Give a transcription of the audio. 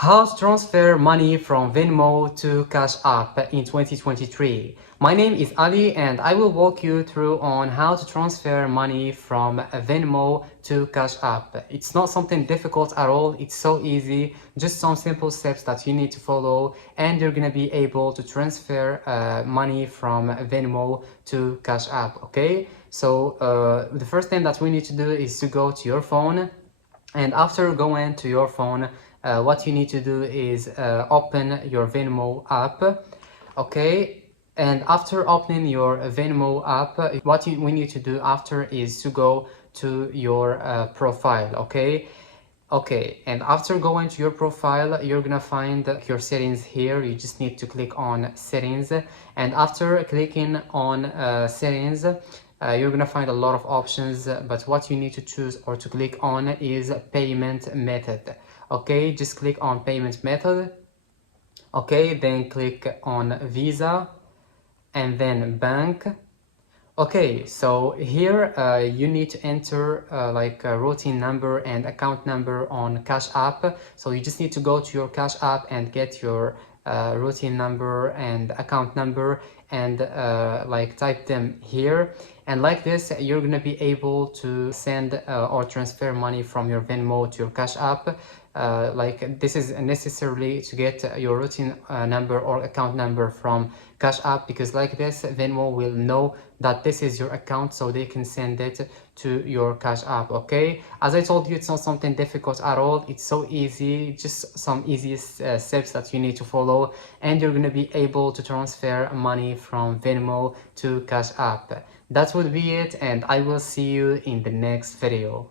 How to transfer money from Venmo to Cash App in 2023. My name is Ali and I will walk you through on how to transfer money from Venmo to Cash App. It's not something difficult at all, it's so easy, just some simple steps that you need to follow and you're gonna be able to transfer money from Venmo to Cash App, okay? So the first thing that we need to do is to go to your phone, and after going to your phone, what you need to do is open your Venmo app, okay? And after opening your Venmo app, we need to do after is to go to your profile, okay? Okay, and after going to your profile, you're gonna find your settings here. You just need to click on settings, and after clicking on settings, you're gonna find a lot of options, but what you need to choose or to click on is payment method. Okay, just click on payment method. Okay, then click on Visa and then bank. Okay, so here you need to enter like a routing number and account number on Cash App. So you just need to go to your Cash App and get your routing number and account number and like type them here. And like this, you're gonna be able to send or transfer money from your Venmo to your Cash App. Like this is necessarily to get your routing number or account number from Cash App, because like this Venmo will know that this is your account, so they can send it to your Cash App. Okay, as I told you, it's not something difficult at all, it's so easy, just some easy steps that you need to follow and you're gonna be able to transfer money from Venmo to Cash App. That would be it, and I will see you in the next video.